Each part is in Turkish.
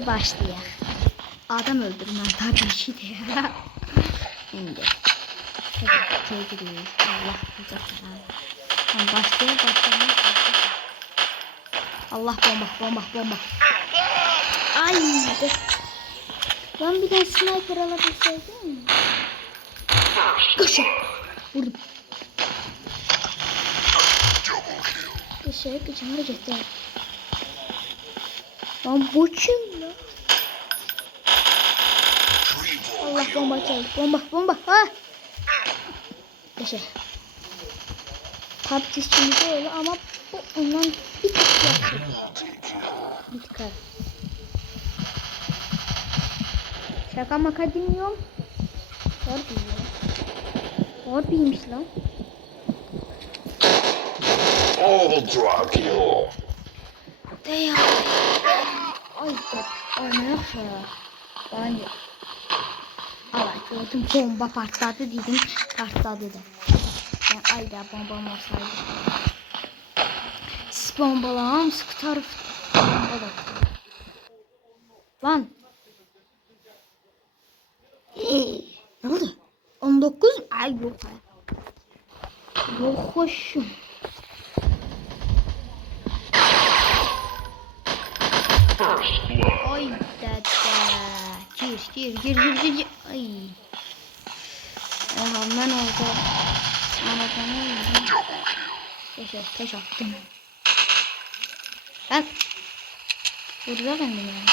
İndi başlayaq. Adam öldürməm tabii ki de. İndi. Gidiyoruz. Allah kucaklar. Başlayaq. Allah bomba. Ay. Ben bir de sniper alabilseydim. Kaşık. Vurdum. Kaşık hareketler. Lan bu kim lan? Allah bomba çaldı. Bomba. Ha. Kaşık. PUBG şimdi böyle ama bu ondan bir tık yakın. Bir tık. Şaka maka dinliyorum. Harbiymiş lan. Ultra kill. Dey. Ay ne yapıyor? Bence. Evet gördüm bomba patladı dedim. Patladı da. Yani ayda bombam olsaydı. Siz bombalam sıkı tarif. Bombalar. Lan. Ne oldu? 19 ay yok. Yok hoşum. Ay dede. Gir. Ay. Hemen oldu. Anlatamıyorum. Peş attım. Bak. Burada kendim yani.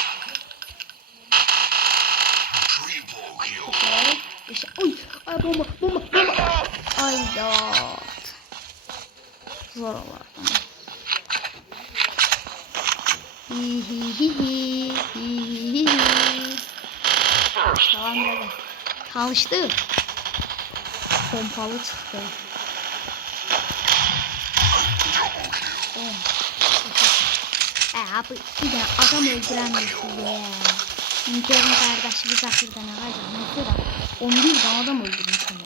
Oy. Ay bomba. Ay da. Zor olur. Hi. Tamam böyle. Çalıştı. Pompalı çıktı. Abi bir de adam öldüren de size. Münker'in kardeşi bir sakırdan ağacım. Mesela 11 tane adam öldürmüş ama.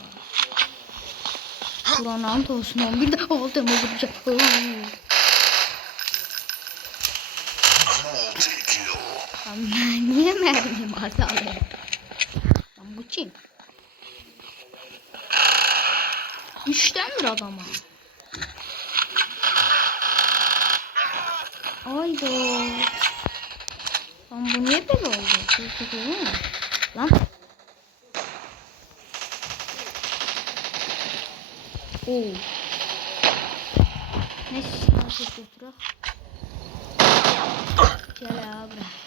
Kur'an'ın olsun 11 de adam öldürmüş. Niye mermim azalıyor? Lan bu kim? Üçten bir adama. Ayda. Lan bu niye böyle oldu? Çok olur mu? Lan. Oo. Neyse nasıl götürüyor? Gel abi.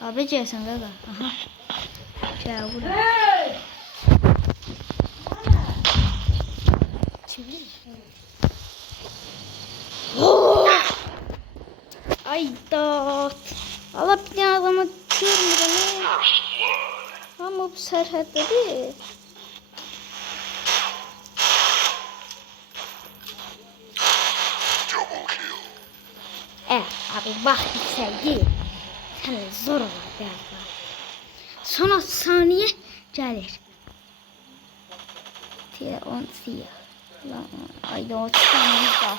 Abi gelsin gaga. Aha. Gel buraya. Çevir. Ay da. Allah bir adamı görmüyor. Ama bu serhatte değil. Abi bak sevgi. Sen zor olur biraz daha. Son saniye gelir. Diye 10 siyah. Ay da 30 saniye daha.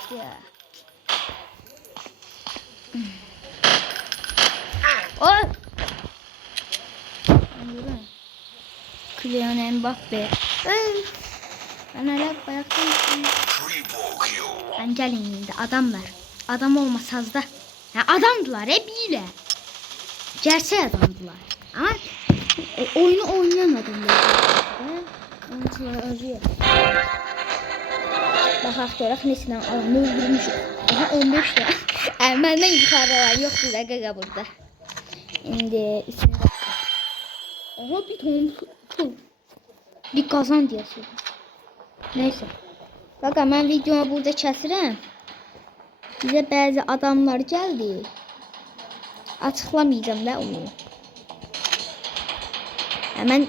Oy. Kylian Mbappe. Ben hala bayaktan. Ben gelin yine adamlar. Adam olmasaz da. Ya adamdılar hep iyiler. Gerçek adamdılar. Ama oyunu oynayan adamlar. Oyuncular özüyor. Baxaq görək nesinə alanı öldürmüş. Aha 15 lira. Məndən yuxarılar yoxdur da qaqa burada. İndi içində. Aha bir ton pul. Bir qazan deyəsən. Neyse. Qaqa mən videomu burada kəsirəm. Bizə bəzi adamlar gəldi. Açıqlamayacağım da onu. Mən